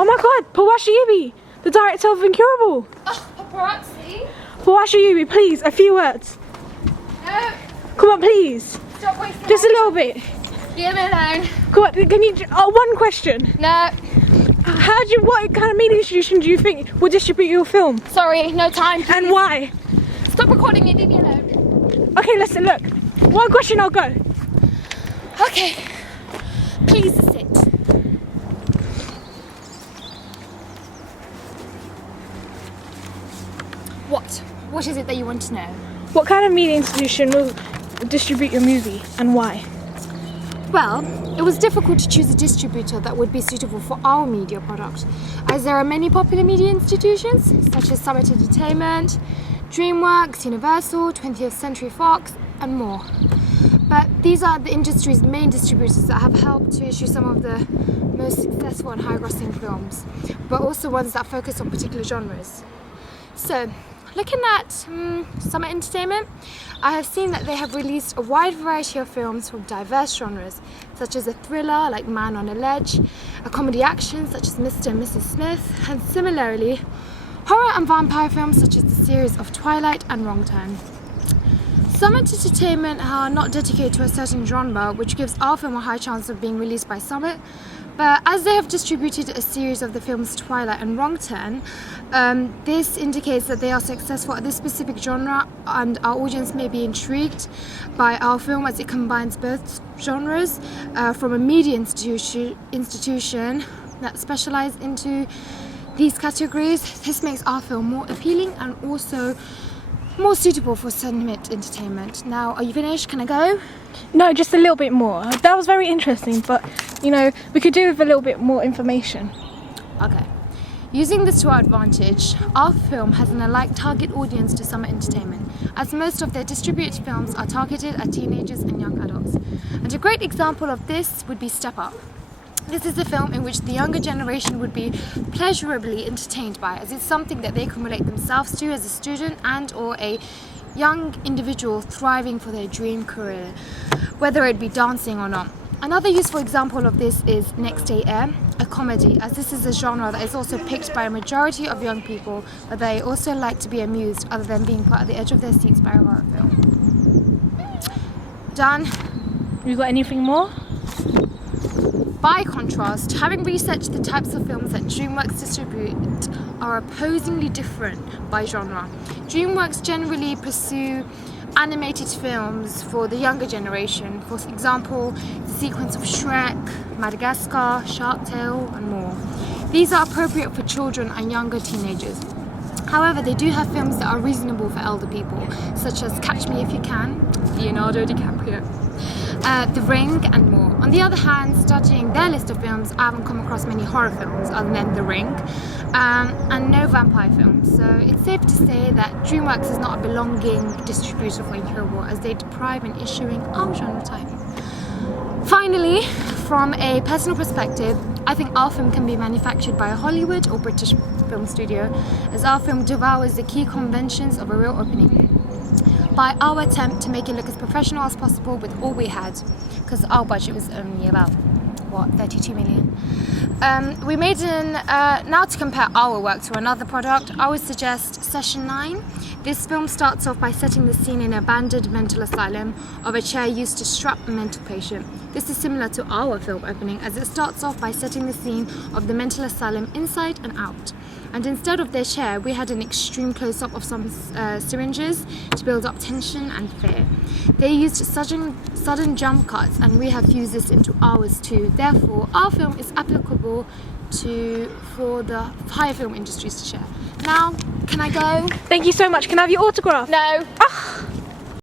Oh my god, Pawasha Yubi, the director of Incurable. Oh, paparazzi? Pawasha Yubi, please, a few words. No. Come on, please. Stop wasting Just a little bit. Leave me alone. Come on, can you, one question. No. What kind of media institution do you think will distribute your film? Sorry, no time. Please. And why? Stop recording me, leave me alone. Okay, listen, look. One question, I'll go. Okay. Please sit. What is it that you want to know? What kind of media institution will distribute your movie and why? Well, it was difficult to choose a distributor that would be suitable for our media product, as there are many popular media institutions such as Summit Entertainment, DreamWorks, Universal, 20th Century Fox, and more. But these are the industry's main distributors that have helped to issue some of the most successful and high-grossing films, but also ones that focus on particular genres. So, looking at Summit Entertainment, I have seen that they have released a wide variety of films from diverse genres, such as a thriller like Man on a Ledge, a comedy action such as Mr. and Mrs. Smith, and similarly, horror and vampire films such as the series of Twilight and Wrong Turn. Summit Entertainment are not dedicated to a certain genre, which gives our film a high chance of being released by Summit. But as they have distributed a series of the films Twilight and Wrong Turn, this indicates that they are successful at this specific genre, and our audience may be intrigued by our film as it combines both genres from a media institution that specialises into these categories. This makes our film more appealing and also more suitable for Summit Entertainment. Now, are you finished? Can I go? No, just a little bit more. That was very interesting, but you know, we could do with a little bit more information. Okay. Using this to our advantage, our film has an alike target audience to Summit Entertainment, as most of their distributed films are targeted at teenagers and young adults. And a great example of this would be Step Up. This is a film in which the younger generation would be pleasurably entertained by, as it's something that they can relate themselves to as a student and or a young individual thriving for their dream career, whether it be dancing or not. Another useful example of this is Next Day Air, a comedy, as this is a genre that is also picked by a majority of young people, but they also like to be amused other than being put at the edge of their seats by a horror film. Done. You got anything more? By contrast, having researched the types of films that DreamWorks distribute are opposingly different by genre. DreamWorks generally pursue animated films for the younger generation, for example, the sequence of Shrek, Madagascar, Shark Tale, and more. These are appropriate for children and younger teenagers. However, they do have films that are reasonable for elder people, such as Catch Me If You Can, Leonardo DiCaprio, The Ring, and more. On the other hand, studying their list of films, I haven't come across many horror films other than The Ring, and no vampire films. So it's safe to say that DreamWorks is not a belonging distributor for Incurable, as they deprive in issuing our genre type. Finally, from a personal perspective, I think our film can be manufactured by a Hollywood or British film studio, as our film devours the key conventions of a real opening by our attempt to make it look as professional as possible with all we had, because our budget was only about, 32 million. We made now to compare our work to another product, I would suggest Session 9. This film starts off by setting the scene in an abandoned mental asylum of a chair used to strap a mental patient. This is similar to our film opening, as it starts off by setting the scene of the mental asylum inside and out. And instead of their chair, we had an extreme close-up of some syringes to build up tension and fear. They used sudden jump cuts, and we have fused this into ours too. Therefore, our film is applicable for the higher film industries to share. Now, can I go? Thank you so much. Can I have your autograph? No. Ah.